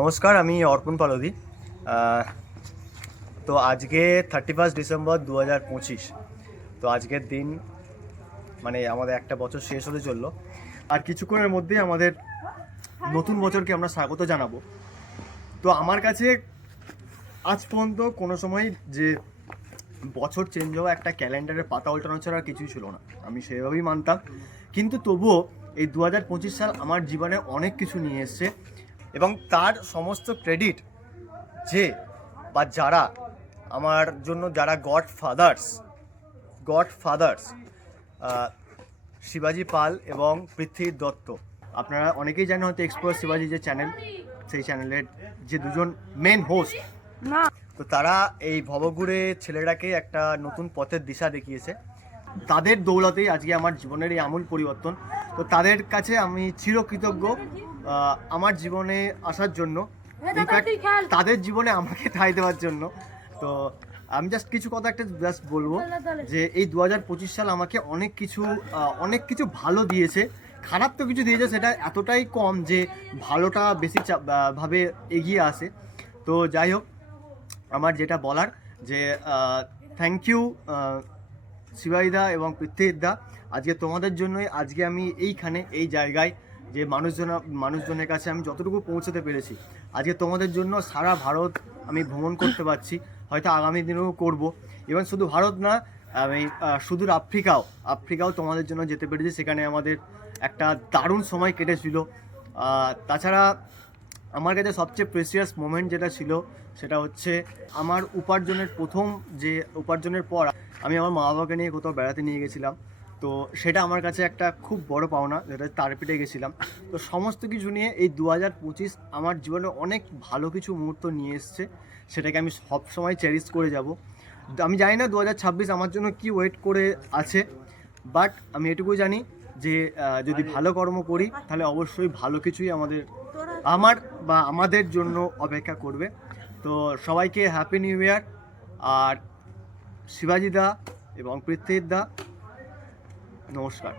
নমস্কার, আমি অর্পণ পালদি। তো আজকে 31 ডিসেম্বর 2025। তো আজকের দিন মানে আমাদের একটা বছর শেষ হতে চললো। আর কিছুক্ষণের মধ্যেই আমাদের নতুন বছরকে আমরা স্বাগত জানাবো। তো আমার কাছে আজ পর্যন্ত কোনো সময় যে বছর চেঞ্জ হওয়া একটা ক্যালেন্ডারের পাতা উল্টানো ছাড়া আর কিছুই ছিল না, আমি সেভাবেই মানতাম। কিন্তু তবুও এই 2025 সাল আমার জীবনে অনেক কিছু নিয়ে এসছে, এবং তার সমস্ত ক্রেডিট যে বা যারা আমার জন্য, যারা গডফাদার্স শিবাজি পাল এবং পৃথ্বী দত্ত। আপনারা অনেকেই জানেন হয়তো এক্সপ্লোর শিবাজি যে চ্যানেল, সেই চ্যানেলের যে দুজন মেন হোস্ট, তো তারা এই ভবঘুরে ছেলেটাকে একটা নতুন পথের দিশা দেখিয়েছে। তাদের দৌলতেই আজকে আমার জীবনের এই আমূল পরিবর্তন। তো তাদের কাছে আমি চিরকৃতজ্ঞ আমার জীবনে আসার জন্য, তাদের জীবনে আমাকে ঠাঁই দেওয়ার জন্য। তো আমি জাস্ট কিছু কথা একটা জাস্ট বলবো যে এই 2025 সাল আমাকে অনেক কিছু ভালো দিয়েছে। খারাপ তো কিছু দিয়েছে, সেটা এতটাই কম যে ভালোটা বেশি ভাবে এগিয়ে আসে। তো যাই হোক, আমার যেটা বলার যে থ্যাংক ইউ শিবাইদা এবং পৃথ্বীদা। আজকে তোমাদের জন্যই আজকে আমি এইখানে, এই জায়গায়, যে মানুষজনের কাছে আমি যতটুকু পৌঁছতে পেরেছি। আজকে তোমাদের জন্য সারা ভারত আমি ভ্রমণ করতে পারছি, হয়তো আগামী দিনেও করব। এবং শুধু ভারত না, আমি সুদূর আফ্রিকাও তোমাদের জন্য যেতে পেরেছি। সেখানে আমাদের একটা দারুণ সময় কেটেছিল। তাছাড়া আমার কাছে সবচেয়ে প্রেসিয়াস মোমেন্ট যেটা ছিল, সেটা হচ্ছে আমার উপার্জনের পর আমি আমার মা বাবাকে নিয়ে কোথাও বেড়াতে নিয়ে গেছিলাম। তো সেটা আমার কাছে একটা খুব বড় পাওনা, যেটা তারপেটে গেছিলাম। তো সমস্ত কিছু নিয়ে এই 2025 আমার জীবনে অনেক ভালো কিছু মুহূর্ত নিয়ে এসছে, সেটাকে আমি সবসময় চেরিশ করে যাব। আমি জানি না 2026 আমার জন্য কি ওয়েট করে আছে, বাট আমি এটুকুই জানি যে যদি ভালো কর্ম করি তাহলে অবশ্যই ভালো কিছুই আমাদের জন্য অপেক্ষা করবে। তো সবাইকে হ্যাপি নিউ ইয়ার। আর শিবাজিদা এবং পৃথ্বীদা, নমস্কার।